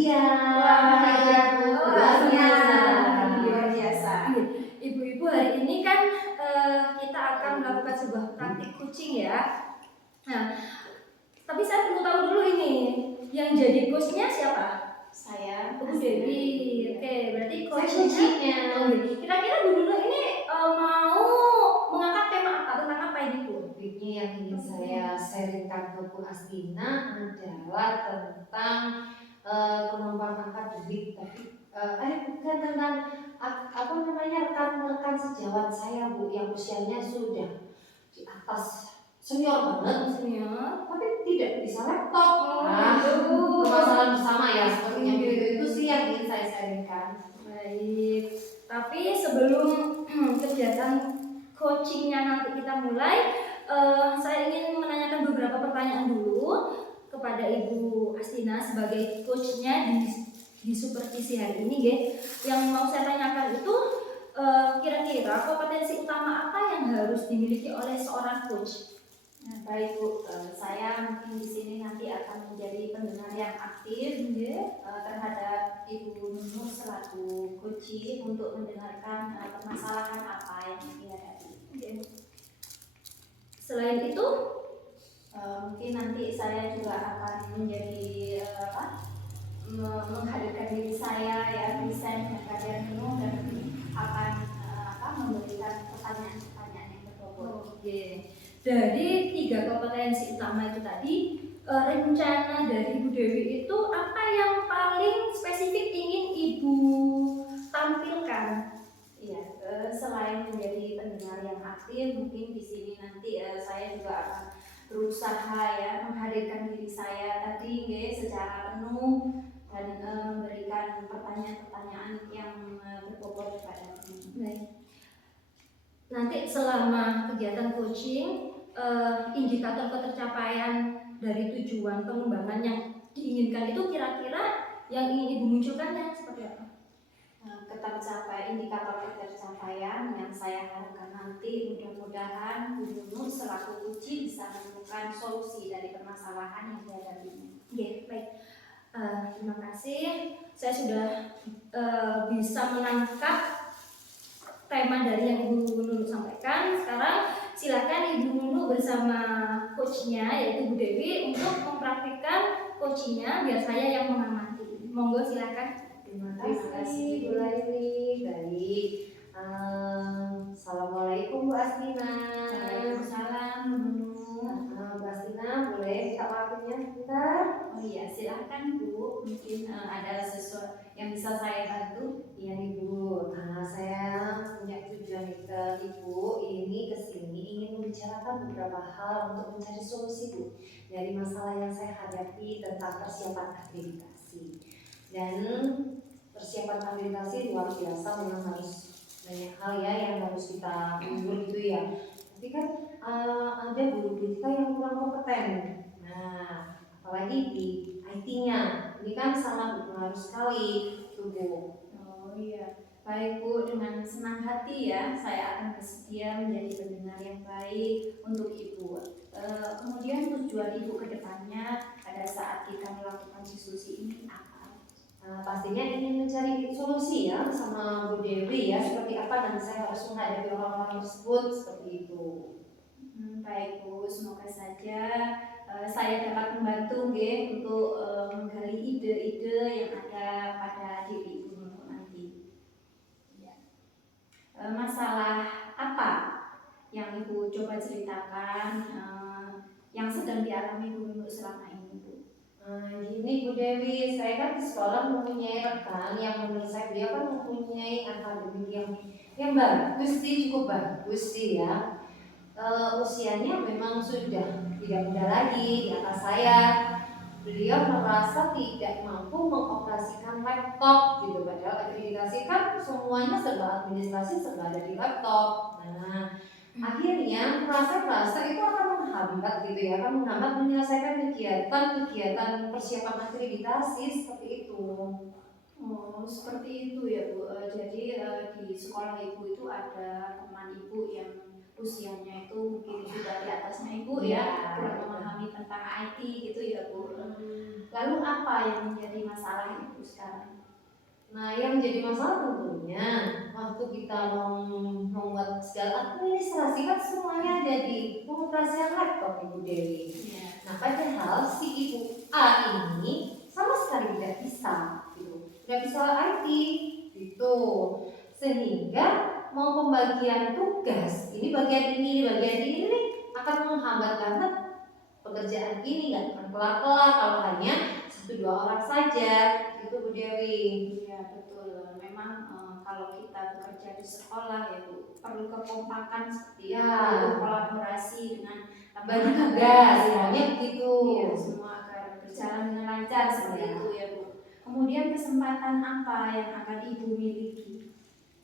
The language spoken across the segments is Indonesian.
bahagia. Wah, luar biasa. luar biasa. Ibu-ibu, hari ini kan kita akan melakukan sebuah praktik coaching ya. Nah, tapi saya perlu tahu dulu ini, yang jadi coachnya siapa? Saya Bu Dewi. Oke, berarti Coachnya. coachnya. Kira-kira Bu Nunu ini mau mengangkat tema apa? Tentang apa ini, Bu? Topiknya yang ingin saya sharingkan ke Bu Astina adalah tentang kemampuan akademik, tapi bukan tentang rekan-rekan sejawat saya, Bu, yang usianya sudah di atas senior banget, tapi tidak bisa laptop. Permasalahan bersama ya, sepertinya itu sih yang ingin saya sharingkan. Baik, tapi sebelum kegiatan coachingnya nanti kita mulai, saya ingin menanyakan beberapa pertanyaan dulu kepada Ibu Astina sebagai coachnya di supervisi hari ini, ya. Yang mau saya tanyakan itu kira-kira kompetensi utama apa yang harus dimiliki oleh seorang coach? Nah, baik Bu, saya mungkin di sini nanti akan menjadi pendengar yang aktif terhadap Ibu Nunu selaku coach untuk mendengarkan permasalahan apa yang dihadapi. Selain itu, mungkin nanti saya juga akan menjadi menghadirkan diri saya ya, desain dengan kalian Nunu, dan akan memberikan pertanyaan-pertanyaan yang berbobot. Oke. Dari 3 kompetensi utama itu tadi, rencana dari Bu Dewi itu apa yang paling spesifik ingin Ibu tampilkan? Iya, selain menjadi pendengar yang aktif, mungkin di sini nanti saya juga akan berusaha ya menghadirkan diri saya tadi secara penuh dan memberikan pertanyaan-pertanyaan yang berbobot kepada Ibu. Baik. Nanti selama kegiatan coaching, indikator ketercapaian dari tujuan pengembangan yang diinginkan itu kira-kira yang ingin Ibu munculkannya seperti apa? Indikator ketercapaian yang saya harapkan nanti mudah-mudahan Bu Nunu selaku coach bisa menemukan solusi dari permasalahan yang dihadapinya. Oke, baik. Terima kasih. Saya sudah bisa menangkap tema dari yang Ibu Nunu sampaikan. Sekarang silakan Ibu Nunu bersama coachnya yaitu Bu Dewi untuk mempraktikkan coachingnya, biar saya yang mengamati. Monggo silakan. Terima kasih Bu Laili. Baik. Assalamualaikum Bu Astina. Waalaikumsalam Bu Nunu. Bu Astina, boleh minta waktunya sebentar? Oh iya, silahkan Bu. Mungkin ada sesuatu yang bisa saya bantu. Iya Ibu. Saya punya tujuan ke Ibu ini kesini ingin membicarakan beberapa hal untuk mencari solusi Bu dari masalah yang saya hadapi tentang persiapan akreditasi. Dan persiapan akreditasi luar biasa, memang harus banyak hal ya yang harus kita undur gitu ya. Tapi kan ada guru kita yang kurang kompeten. Nah, apalagi di IT-nya, ini kan sangat berpengaruh sekali tuh Bu. Oh iya, baik Bu, dengan senang hati ya saya akan bersedia menjadi pendengar yang baik untuk Ibu. Kemudian tujuan Ibu ke depannya pada saat kita melakukan diskusi ini apa? Pastinya ingin mencari solusi ya sama Bu Dewi ya, seperti apa nanti saya harus menghadapi orang-orang tersebut seperti itu. Baik Bu, semoga saja saya dapat membantu untuk menggali ide-ide yang ada pada diri Ibu nanti. Ya. Masalah apa yang Ibu coba ceritakan yang sedang dialami Bu Nunu selama ini Bu? Gini Bu Dewi, saya kan di sekolah mempunyai rekan yang menurut saya dia kan mempunyai akademik yang bagus sih, cukup bagus sih ya. Usianya memang sudah tidak muda lagi, di atas saya. Beliau merasa tidak mampu mengoperasikan laptop gitu, padahal akreditasi kan semuanya serba administrasi serba ada di laptop. Nah, akhirnya merasa itu akan menghambat gitu ya, akan menghambat menyelesaikan kegiatan persiapan akreditasi seperti itu. Oh, seperti itu ya Bu. Jadi di sekolah Ibu itu ada teman Ibu yang usianya itu mungkin sudah di atasnya ibu Iya. ya, kurang memahami tentang IT gitu ya Bu. Lalu apa yang menjadi masalah ibu sekarang? Nah, yang menjadi masalah tentunya waktu kita membuat segala administrasi kan semuanya ada di pengoperasian laptop Ibu Dewi. Iya. Nah, padahal si Ibu A ini sama sekali tidak bisa, gitu. Tidak bisa IT, gitu. Sehingga mau pembagian tugas, ini bagian ini nih, akan menghambat banget pekerjaan ini, nggak akan kelar-kelar kalau hanya 1-2 orang saja, itu Bu Dewi. Iya betul. Memang kalau kita bekerja di sekolah ya Bu, perlu kekompakan seperti Ya. itu, kolaborasi dengan Bagi tugas, ya. semuanya begitu. Iya, semua agar berjalan dengan lancar seperti Ya. itu ya Bu. Kemudian kesempatan apa yang akan Ibu miliki?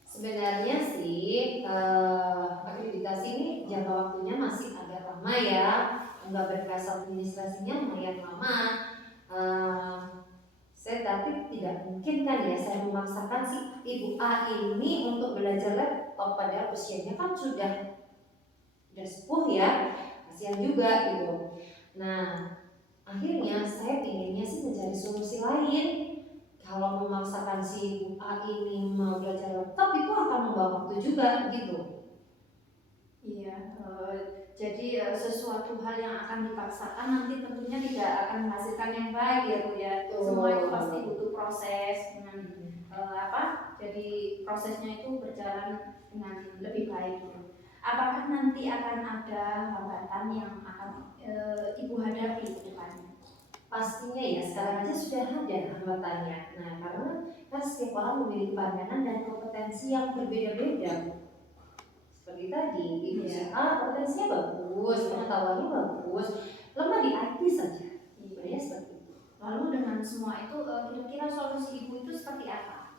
Sebenarnya sih akreditasi ini jangka waktunya masih agak lama ya, nggak berkas administrasinya lumayan lama. Saya tapi tidak mungkin kan ya saya memaksakan si Ibu A ini untuk belajar laptop pada usianya kan sudah sepuh ya, kasihan juga gitu. Nah, akhirnya saya inginnya sih mencari solusi lain. Kalau memaksakan si Ibu A ini mau belajar laptop itu akan membawa waktu juga gitu. Iya, jadi sesuatu hal yang akan dipaksakan nanti tentunya tidak akan menghasilkan yang baik ya Bu ya. Semua itu pasti butuh proses dengan jadi prosesnya itu berjalan dengan lebih baik. Apakah nanti akan ada hambatan yang akan Ibu hadapi ke depannya? Pastinya ya, sekarang aja sudah ada hambatannya. Nah, karena kan setiap orang memiliki pandangan dan kompetensi yang berbeda-beda. Seperti tadi, Ibu si A potensinya bagus, pengetahuannya bagus, lemah di IT saja. Sebenarnya seperti itu. Lalu dengan semua itu kira-kira solusi Ibu itu seperti apa?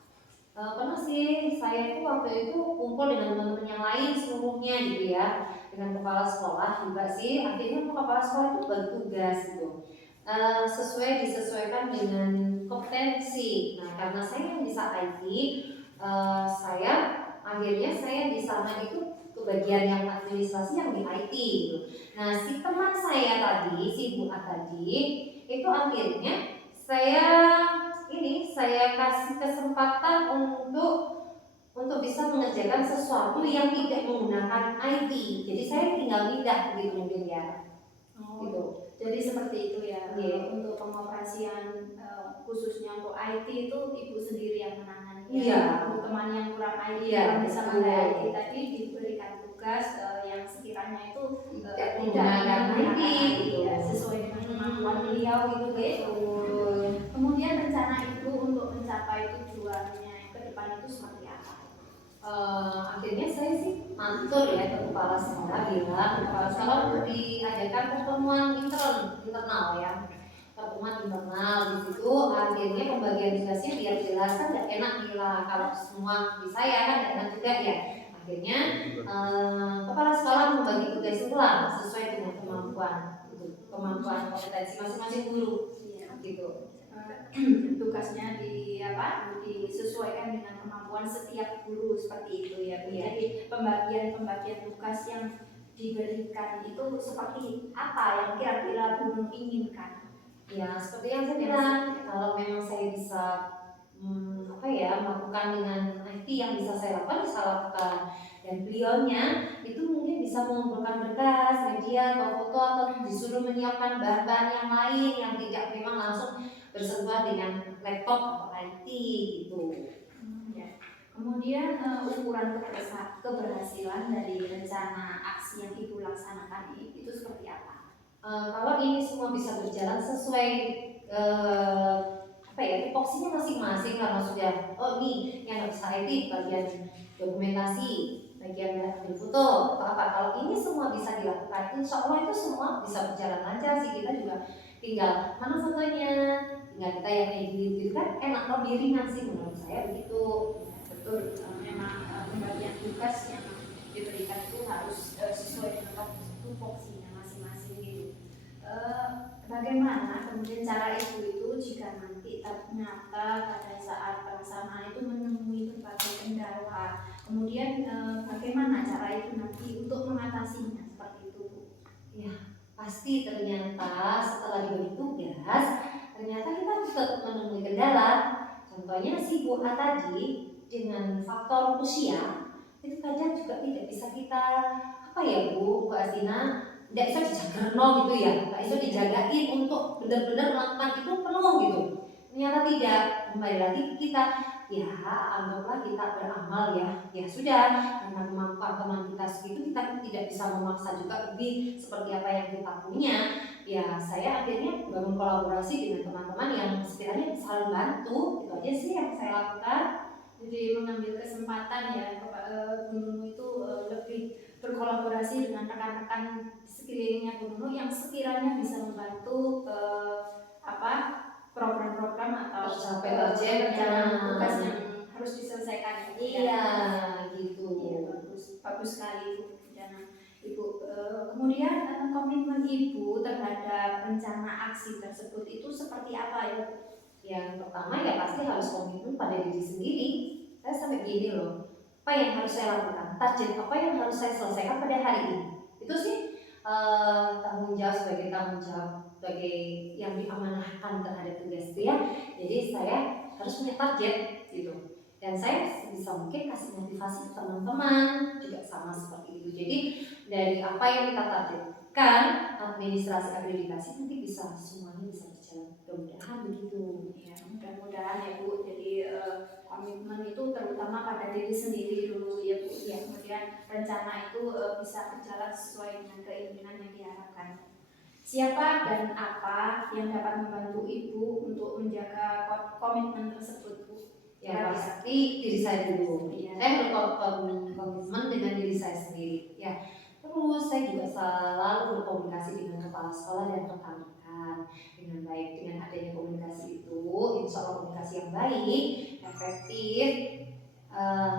Pernah sih saya itu waktu itu kumpul dengan teman-teman yang lain seluruhnya gitu ya, dengan kepala sekolah juga sih. Akhirnya kepala sekolah itu bagi tugas gitu. Disesuaikan dengan kompetensi. Nah, karena saya yang bisa IT, akhirnya saya di sana itu ke bagian yang administrasi yang di IT gitu. Nah, si teman saya tadi, si Bu A tadi, itu akhirnya saya kasih kesempatan untuk bisa mengerjakan sesuatu yang tidak menggunakan IT. Jadi saya tinggal pindah begitu mungkin ya. Gitu. Jadi seperti itu ya. Yeah. Untuk pengoperasian khususnya untuk IT itu Ibu sendiri yang menangani. Iya. Untuk teman yang kurang IT, Iya, yang bisa betul. pandai IT tadi diberikan tugas yang sekiranya itu tidak menggunakan IT gitu. ya, sesuai dengan kemampuan beliau gitu. Kemudian rencana Ibu untuk mencapai tujuannya ke depan itu seperti apa? Akhirnya saya sih mantur ya ke kepala sekolah bilang kepala sekolah untuk diadakan pertemuan internal ya, pertemuan internal di situ. Akhirnya pembagian tugasnya biar jelas kan nggak enak bila kalau semua di saya kan nggak enak juga ya. Akhirnya kepala sekolah membagi tugas ulang sesuai dengan kemampuan kompetensi masing-masing guru gitu. Tugasnya disesuaikan dengan kemampuan setiap guru seperti itu ya Bu. Jadi pembagian tugas yang diberikan itu seperti apa yang kira-kira Bu inginkan? Ya seperti yang saya bilang, kalau memang saya bisa melakukan dengan IT yang bisa saya lakukan. Dan beliaunya itu mungkin bisa mengumpulkan berkas, media atau foto atau disuruh menyiapkan bahan-bahan yang lain yang tidak memang langsung bersentuhan dengan laptop atau IT gitu. Ya. Kemudian ukuran keberhasilan dari rencana aksi yang Ibu laksanakan itu seperti apa? Kalau ini semua bisa berjalan sesuai tupoksinya masing-masing, karena sudah ini yang bisa IT bagian dokumentasi, bagian ambil foto atau apa. Kalau ini semua bisa dilakukan, insya Allah itu semua bisa berjalan lancar sih. Kita juga tinggal mana fotonya, tinggal kita yang edit gitu kan, enak, lebih ringan sih menurut saya begitu. Betul, memang pembagian tugas yang diberikan itu harus sesuai dengan tupoksinya masing-masing gitu. Bagaimana kemudian cara Ibu itu jika nanti ternyata pada saat pelaksanaan itu menemui berbagai kendala, kemudian bagaimana cara Ibu nanti untuk mengatasi pasti ternyata setelah dibagi tugas, ternyata kita tetap menemui kendala. Contohnya si Bu A tadi dengan faktor usia itu kadang juga tidak bisa kita apa ya Bu Astina, tidak bisa dijaga gitu ya, tidak bisa dijagain untuk benar-benar melakukan itu penuh gitu. Ternyata tidak, kembali lagi kita ya anggaplah kita beramal ya sudah, karena kemampuan teman kita segitu kita tidak bisa memaksa juga lebih seperti apa yang kita punya. Ya saya akhirnya bangun kolaborasi dengan teman-teman yang sekiranya saling bantu, itu aja sih yang saya lakukan. Jadi mengambil kesempatan ya Bu Nunu itu lebih berkolaborasi dengan rekan-rekan sekelilingnya Bu Nunu yang sekiranya bisa membantu program-program atau tugas yang harus diselesaikan. Iya gitu. Iya, bagus sekali Bu Dana. Ibu kemudian komitmen Ibu terhadap rencana aksi tersebut itu seperti apa ya? Yang pertama ya pasti harus komitmen pada diri sendiri. Saya sampai gini loh, apa yang harus saya lakukan, target apa yang harus saya selesaikan pada hari ini. Itu sih tanggung jawab sebagai yang diamanahkan terhadap tugas itu ya. Jadi saya harus punya target gitu. Dan saya bisa mungkin kasih motivasi ke teman-teman juga sama seperti itu. Jadi dari apa yang kita targetkan, administrasi akreditasi nanti bisa semuanya bisa berjalan. Mudah-mudahan begitu. Ya, mudah-mudahan ya Bu. Jadi komitmen itu terutama pada diri sendiri dulu ya Bu. Ya, kemudian rencana itu bisa berjalan sesuai dengan keinginan yang diharapkan. Siapa dan apa yang dapat membantu Ibu untuk menjaga komitmen tersebut Bu? Ya pasti diri saya dulu. Ya. Saya berkomitmen dengan diri saya sendiri. Ya. Terus saya juga selalu berkomunikasi dengan kepala sekolah dan rekan-rekan dengan baik. Dengan adanya komunikasi itu, insya Allah komunikasi yang baik, efektif,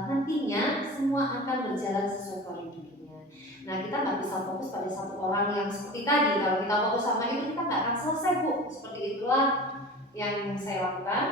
nantinya semua akan berjalan sesuai koridornya. Nah kita nggak bisa fokus pada satu orang yang seperti tadi. Kalau kita fokus sama itu kita nggak akan selesai Bu. Seperti itulah yang saya lakukan.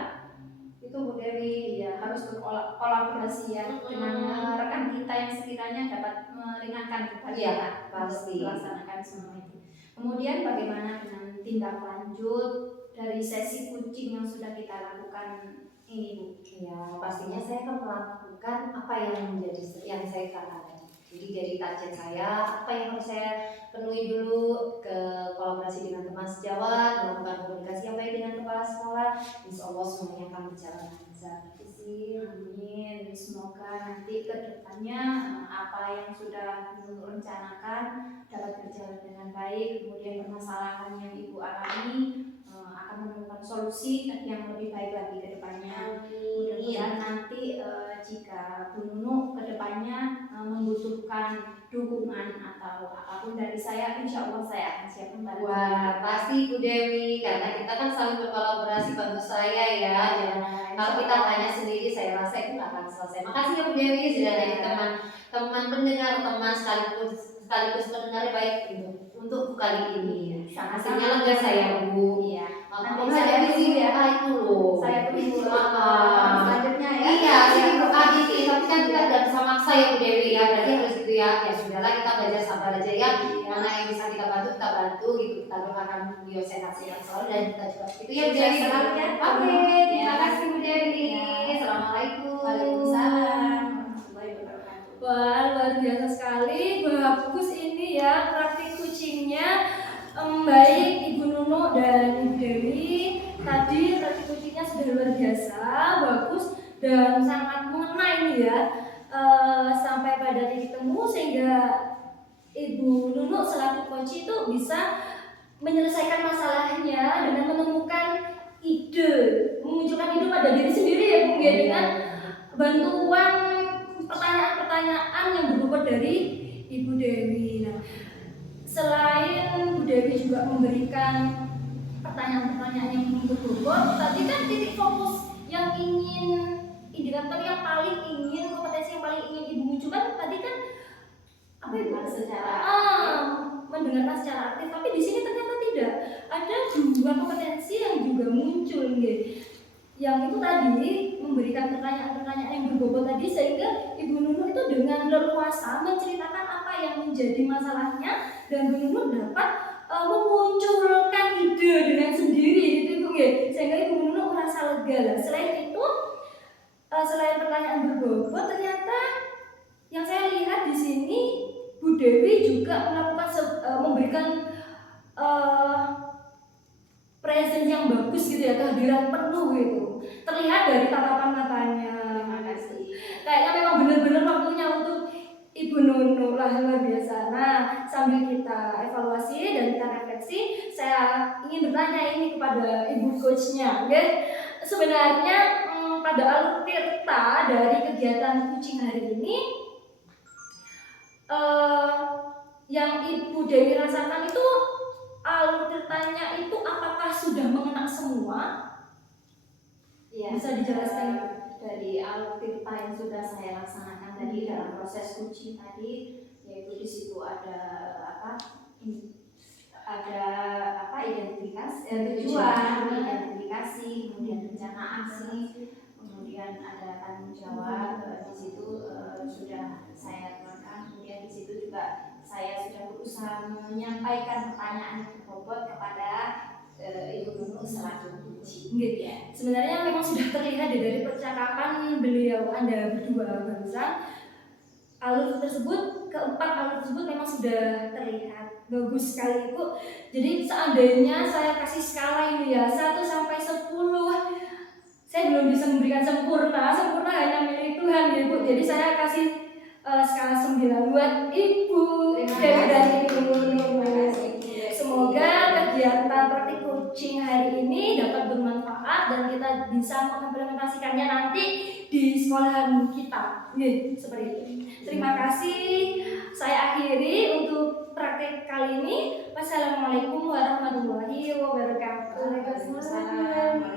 Itu Bu Dewi ya harus berkolaborasi ya dengan rekan kita yang sekiranya dapat meringankan beban kita pasti melaksanakan semua itu. Kemudian bagaimana dengan tindak lanjut dari sesi coaching yang sudah kita lakukan ini Bu? Ya pastinya saya akan melakukan apa yang menjadi yang saya katakan. Jadi dari target saya apa yang harus saya penuhi dulu, ke kolaborasi dengan teman sejawat, melakukan komunikasi yang baik dengan kepala sekolah. Insya Allah semuanya akan berjalan lancar. Amin. Semoga nanti ke depannya apa yang sudah Ibu rencanakan dapat berjalan dengan baik. Kemudian permasalahan yang Ibu alami akan menemukan solusi yang lebih baik lagi ke depannya. Mudah-mudahan nanti jika Bu Nunu ke depannya membutuhkan dukungan atau apapun dari saya, insya Allah saya akan siap membantu. Wah pasti Bu Dewi, karena kita kan saling berkolaborasi, bantu saya ya. Kalau kita hanya sendiri saya rasa itu nggak akan selesai. Makasih ya Bu Dewi sudah ada teman pendengar, teman sekaligus pendengar baik untuk kali ini. Hasilnya lega saya Bu. Iya. Nanti saya visi WA itu loh. Saya tunggu selanjutnya ya. Iya, saya berdoa gitu. Tapi kan kita nggak bisa maksa ya Bu Dewi ya. Berarti harus gitu ya. Ya sudahlah kita belajar sabar aja ya. Mana yang bisa kita bantu gitu. Kita doakan beliau sehat-sehat selalu dan kita juga itu ya Bu Dewi. Oke, terima kasih Bu Dewi. Assalamualaikum. Waalaikumsalam. Wah luar biasa sekali, bagus ini ya praktik coachingnya. Baik Ibu Nunu dan Ibu Dewi, tadi praktik coachingnya sudah luar biasa, bagus dan sangat mengena ini ya, sampai pada titik temu sehingga Ibu Nunu selaku coach itu bisa menyelesaikan masalahnya dengan menemukan ide, memunculkan ide pada diri sendiri ya Bu, ya, dengan bantuan pertanyaan-pertanyaan yang berbobot dari Ibu Dewi. Nah, selain Bu Dewi juga memberikan pertanyaan-pertanyaan yang berbobot, tadi kan titik fokus yang ingin, indikator yang paling ingin, kompetensi yang paling ingin Ibu munculkan tadi kan apa Ibu? Mendengarkan secara aktif, tapi di sini ternyata tidak. Ada dua kompetensi yang juga muncul gitu. Yang itu tadi memberikan pertanyaan-pertanyaan yang berbobot tadi sehingga Ibu Nunu itu dengan leluasa menceritakan apa yang menjadi masalahnya dan Bu Nunu dapat memunculkan ide dengan sendiri gitu Ibu nggih. Sehingga Ibu Nunung merasa lega lah. Selain itu, selain pertanyaan berbobot, ternyata yang saya lihat di sini Bu Dewi juga melakukan memberikan presence yang bagus gitu ya, kehadiran penuh gitu. Terlihat dari tatapan matanya. Terima kasih. Kayaknya memang benar-benar waktunya untuk Ibu Nunung lah, luar biasa. Nah, sambil kita evaluasi dan kita refleksi, saya ingin bertanya ini kepada Ibu coachnya, oke? Sebenarnya pada alur tirta dari kegiatan kucing hari ini, yang Ibu Dewi rasakan itu alur tirtanya itu apakah sudah mengena semua? Ya, Bisa dijelaskan? Dari alur tirta yang sudah saya laksanakan tadi dalam proses kucing tadi, yaitu di situ ada identifikasi, tujuan, identifikasi, kemudian rencana aksi, kemudian ada tanggung jawab. Di situ sudah saya keluarkan. Kemudian di situ juga saya sudah berusaha menyampaikan pertanyaan yang berbobot kepada Ibu Nunung selaku kucing. Ya. Sebenarnya memang sudah terlihat dari percakapan beliau Anda berdua barusan. Alur tersebut, keempat alur tersebut memang sudah terlihat bagus sekali Ibu. Jadi seandainya saya kasih skala ini ya 1 sampai 10, saya belum bisa memberikan sempurna hanya milik Tuhan ya Bu. Jadi saya kasih skala 9 buat Ibu dan Ibu Nunung. Semoga kegiatan praktik coaching hari ini dapat bermanfaat dan kita bisa mengimplementasikannya nanti di sekolahan kita. Seperti itu. Terima kasih. Saya akhiri untuk praktek kali ini. Wassalamualaikum warahmatullahi wabarakatuh. Waalaikumsalam.